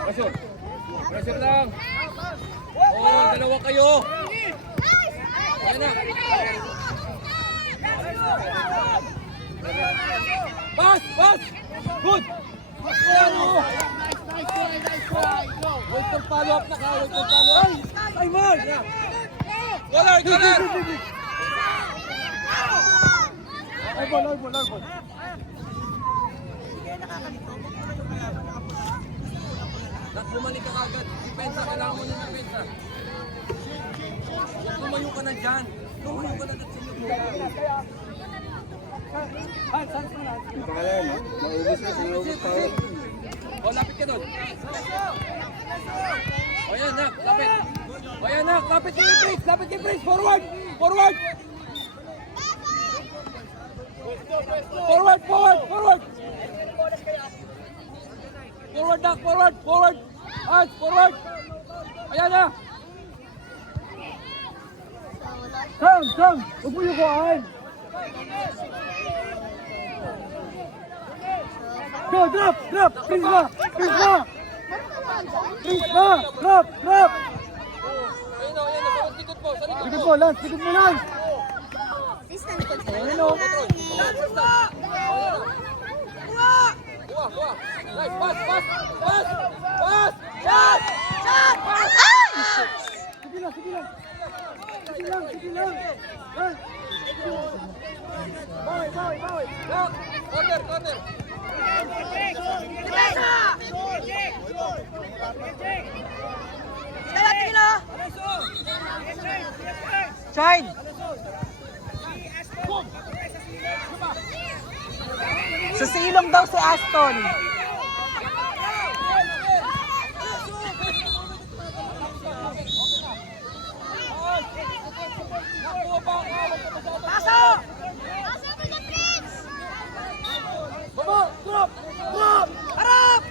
Pressure. Pressure lang. Oh, dalawa kayo. Ayan na. Pass! Pass! Good! Ayan o. Wait for follow up na ka. Wait for follow up. Simon! Goaler! Goaler! Ay, ball. Bumalik ka agad. Depensa, kailangan mo ng depensa. Lumayo ka na dyan. Lumayo ka na dyan sa iyo. Yung pangalan, no? Naubos na, sinubos tayo. O, lapit ka doon. O, yan, nak. Lapit. O, yan, nak. Lapit kay Prince. Lapit kay Prince. Forward. Forward. Forward, forward, forward. Forward, nak. Forward, forward. Hands, forward. Ayan na. Sam. Huwag mo yung kuhaan. Go, drop. Please na. Drop. Likod mo, Lance. Ayun o. Kuha. Nice, pass. Shot! Sige lang. Bawi. Corner. Shine! Sa silong daw si Aston. Drop! Harap!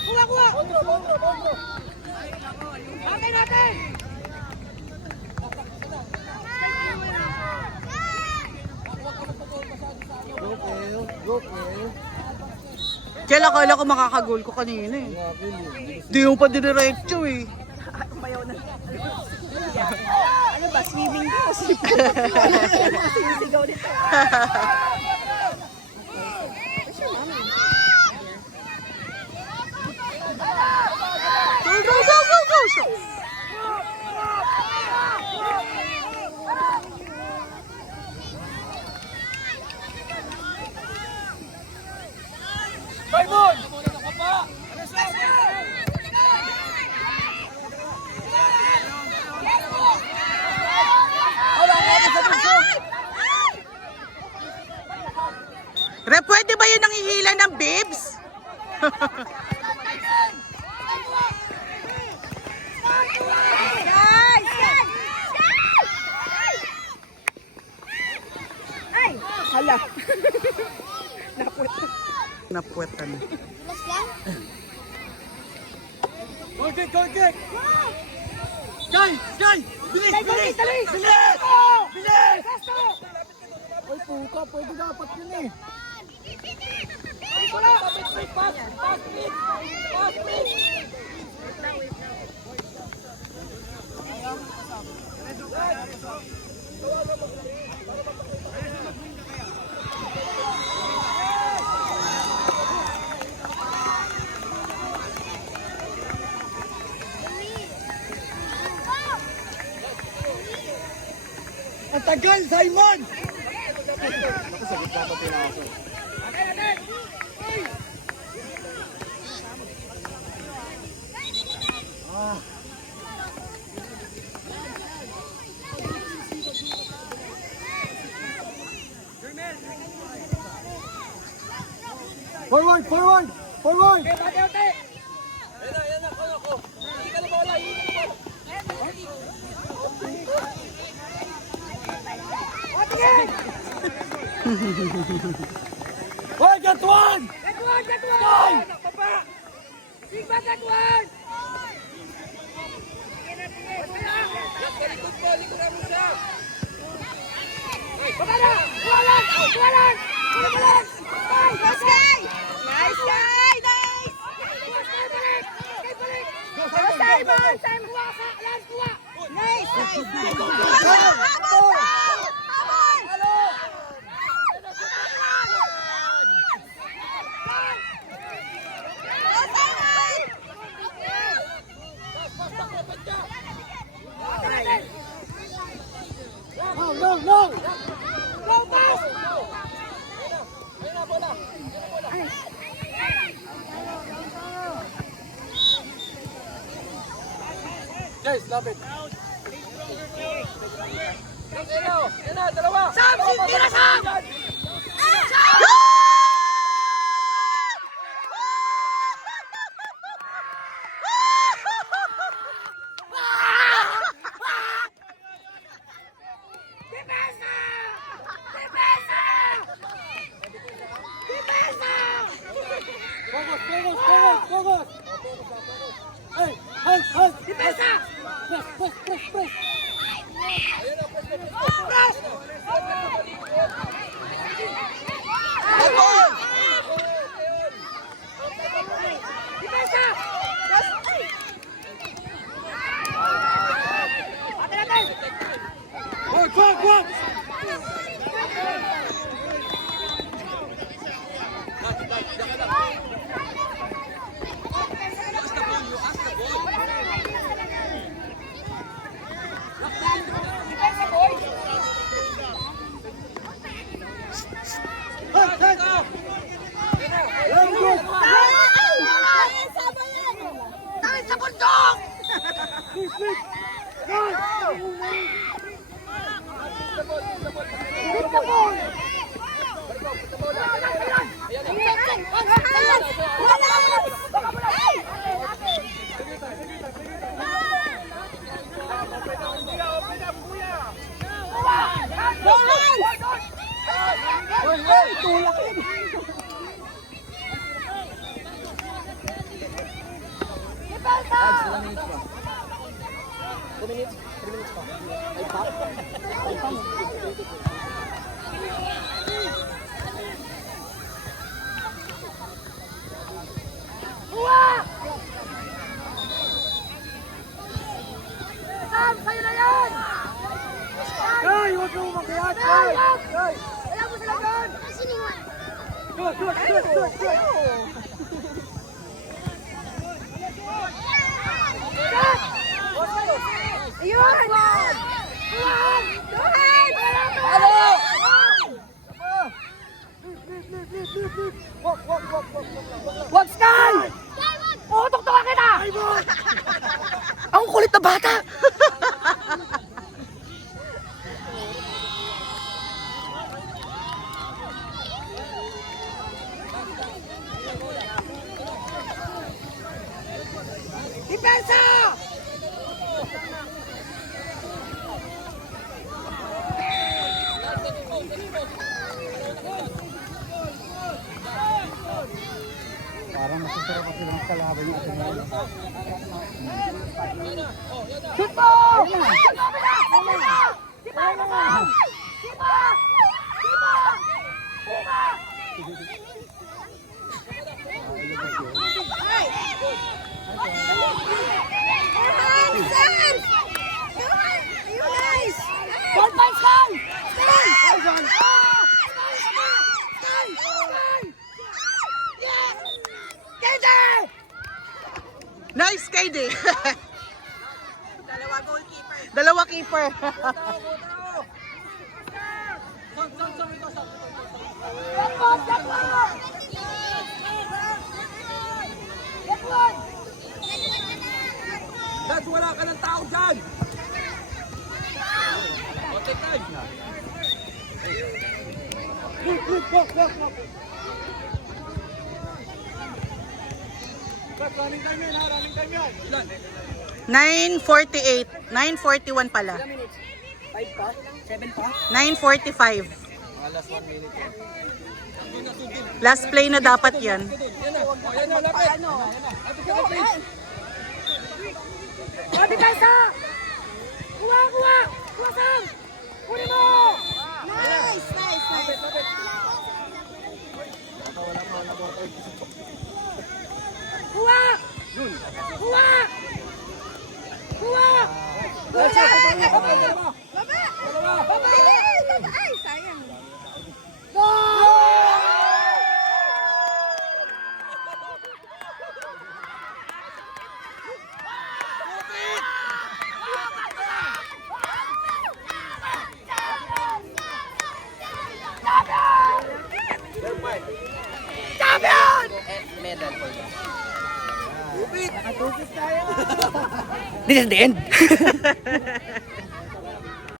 Kuha! Bondro! Bakay natin! Kaya akala ko makakagol ko kanina eh. Di mo pa diniretso eh. Ano ba? Swimming ko? Sinisigaw nito. Go! Simon! Re, pwede ba yun ang ihila ng bibs? Hala. Napuwetan. Goal kick! Sky! Bilis! Ay, puta, pwede dapat yun eh. Pass, Ang tagal, Simon! Ako sa gitna pa pinasok. Forward! Ayan na, ako. Hindi ka na bola, Hoy, get one! Hoy! Likuran mo siya! Nice guy! Nice guy! Nice! Go, Simon! Simon, kuha ka! Alam, kuha! Nice! Nice! Habol! Habol! Guys, love it. Yan na, dalawa. Sam! Tira, Sam! Focus, focus, focus, focus. Hey, hey, hey. Depensa! Press, press, press, press. Press! Habol! Depensa! Press! Ate natin! Work, work, work. Dahil sa bundok! Sam, sa'yo na yan! Hey, huwag kang umakyat. Hey, hey. Alam mo sila doon! Good, good, good, good, good. Ayun! Tuhan! Tuhan! Ano? Walk, walk, walk, walk, walk. Wag Sky! Putok-tokan kita! Ang kulit na bata! Depensa! Parang masasarap kasi ng kalaban niya ito ngayon. Shoot mo! Shoot mo! Bila! Di ba na nga? Di ba? Di ba? Di ba? Sam! You guys! Ball by Sky! Sky! Sky! Sky! Yes! KJ! Nice, KD! Dalawa keeper. Black one! Black one! Black one! Lads, wala ka ng tao dyan. Okay, time. Good, good, walk, walk, walk. Lads, running time yan, ha? Running time yan. Ilan? 9:48. 9:41 pala. 5 pa? 7 pa? 9:45. Last 1 minute yan. Last play na dapat yan. Yan na, yan na, lapit. Yan na. Lapit ka na, please. O, depensa! Kuha, kuha! Kuha, Sam! Kunin mo! Nice! Nice, nice! feet. Nakatupit tayo. This is the end.